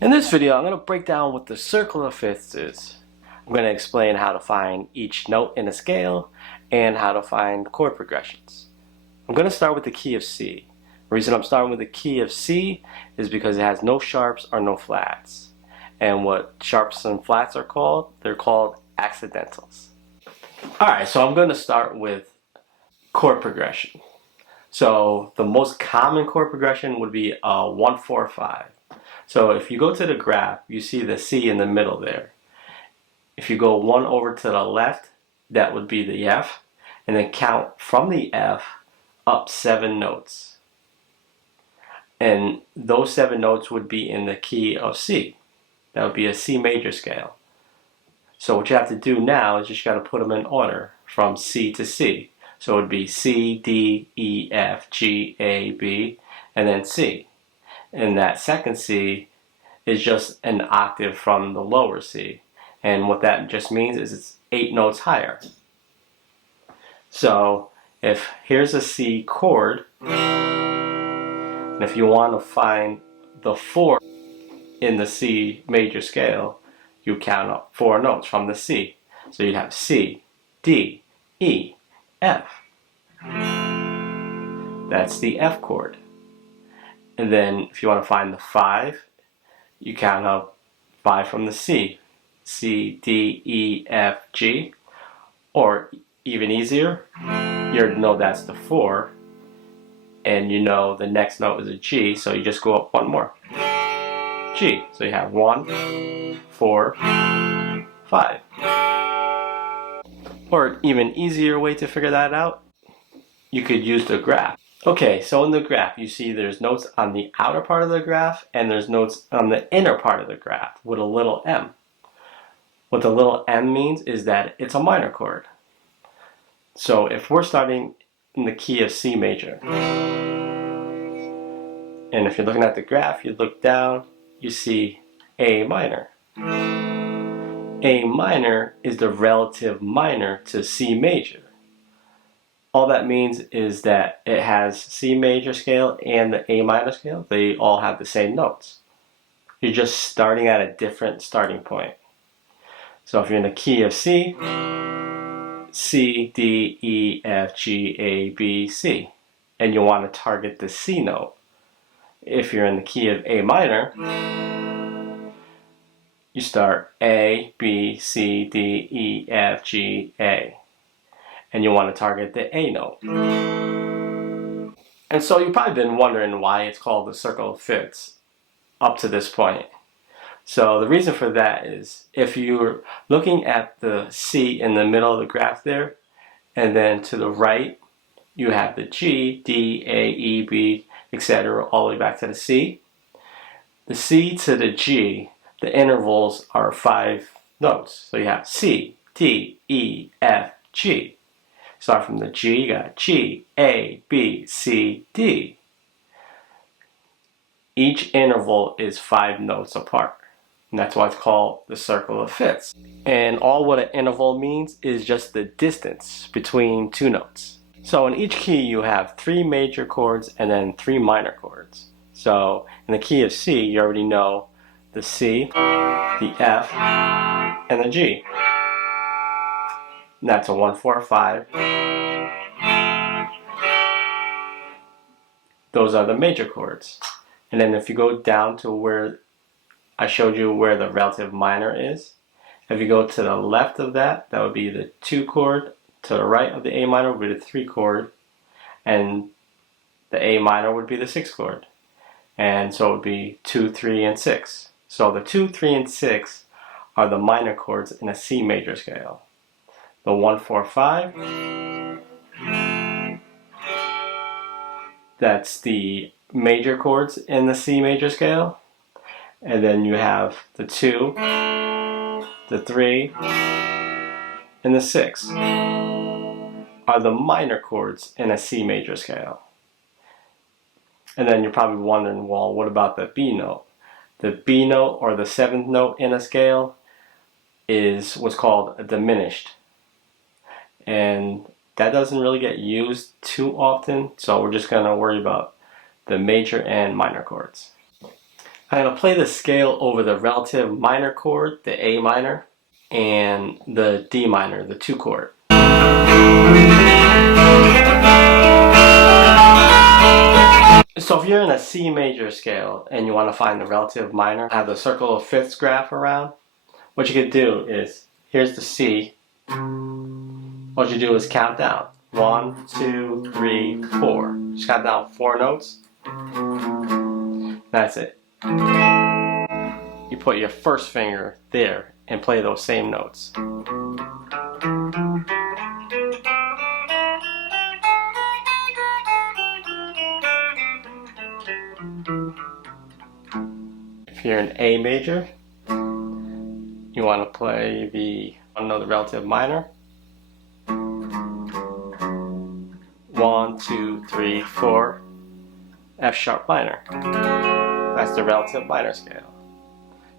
In this video, I'm going to break down what the circle of fifths is. I'm going to explain how to find each note in a scale and how to find chord progressions. I'm going to start with the key of C. The reason I'm starting with the key of C is because it has no sharps or no flats. And what sharps and flats are called, they're called accidentals. Alright, so I'm going to start with chord progression. So the most common chord progression would be a 1-4-5. So if you go to the graph, you see the C in the middle there. If you go one over to the left, that would be the F, and then count from the F up 7 notes. And those 7 notes would be in the key of C. That would be a C major scale. So what you have to do now is you just got to put them in order from C to C. So it would be C, D, E, F, G, A, B, and then C. And that second C is just an octave from the lower C. And what that just means is it's 8 notes higher. So if here's a C chord, and if you want to find the 4 in the C major scale, you count up 4 notes from the C. So you'd have C, D, E, F. That's the F chord. And then if you want to find the 5, you count up 5 from the C. C, D, E, F, G. Or even easier, you already know that's the 4. And you know the next note is a G, so you just go up 1 more. G. So you have 1, 4, 5. Or even easier way to figure that out, you could use the graph. Okay, so in the graph, you see there's notes on the outer part of the graph and there's notes on the inner part of the graph with a little m. What the little m means is that it's a minor chord. So if we're starting in the key of C major, and if you're looking at the graph, you look down, you see A minor. A minor is the relative minor to C major. All that means is that it has C major scale and the A minor scale. They all have the same notes. You're just starting at a different starting point. So if you're in the key of C, C, D, E, F, G, A, B, C, and you want to target the C note. If you're in the key of A minor, you start A, B, C, D, E, F, G, A. And you want to target the A note. And so you've probably been wondering why it's called the circle of fifths up to this point. So the reason for that is if you're looking at the C in the middle of the graph there, and then to the right you have the G, D, A, E, B, etc. all the way back to the C. The C to the G, the intervals are 5 notes. So you have C, D, E, F, G. Start from the G, you got G, A, B, C, D. Each interval is 5 notes apart. And that's why it's called the circle of fifths. And all what an interval means is just the distance between 2 notes. So in each key you have 3 major chords and then 3 minor chords. So in the key of C, you already know the C, the F, and the G. And that's a 1-4-5. Those are the major chords. And then if you go down to where I showed you where the relative minor is, if you go to the left of that, that would be the 2 chord. To the right of the A minor would be the 3 chord. And the A minor would be the 6 chord. And so it would be 2, 3, and 6. So the 2, 3, and 6 are the minor chords in a C major scale. The 1-4-5, that's the major chords in the C major scale. And then you have the 2, the 3, and the 6 are the minor chords in a C major scale. And then you're probably wondering, well, what about the B note? The B note, or the 7th note in a scale, is what's called a diminished. And that doesn't really get used too often, so we're just going to worry about the major and minor chords. I'm going to play the scale over the relative minor chord, the A minor, and the D minor, the 2 chord. So if you're in a C major scale and you want to find the relative minor, have the circle of fifths graph around, what you could do is, here's the C. What you do is count down. 1, 2, 3, 4. Just count down 4 notes. That's it. You put your first finger there and play those same notes. If you're in A major, you want to play the relative minor. 1, 2, 3, 4. F sharp minor. That's the relative minor scale.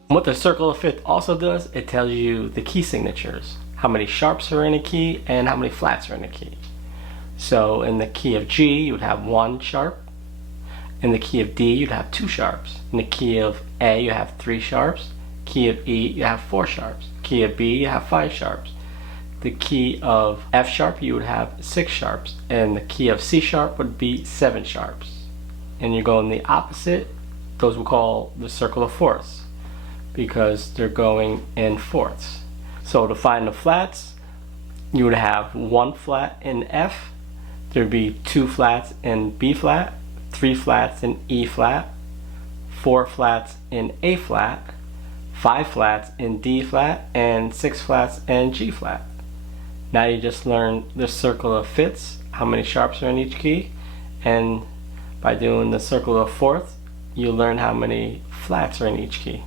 What the circle of fifth also does, it tells you the key signatures, how many sharps are in a key and how many flats are in a key. So in the key of G, you would have 1 sharp. In the key of D, you'd have 2 sharps. In the key of A, you have 3 sharps. Key of E, you have 4 sharps. Key of B, you have 5 sharps. The key of F sharp, you would have 6 sharps. And the key of C sharp would be 7 sharps. And you go in the opposite, those we call the circle of fourths, because they're going in fourths. So to find the flats, you would have 1 flat in F, there'd be 2 flats in B flat, 3 flats in E flat, 4 flats in A flat, 5 flats in D flat, and 6 flats in G flat. Now you just learned the circle of fifths, how many sharps are in each key, and by doing the circle of fourths, you learn how many flats are in each key.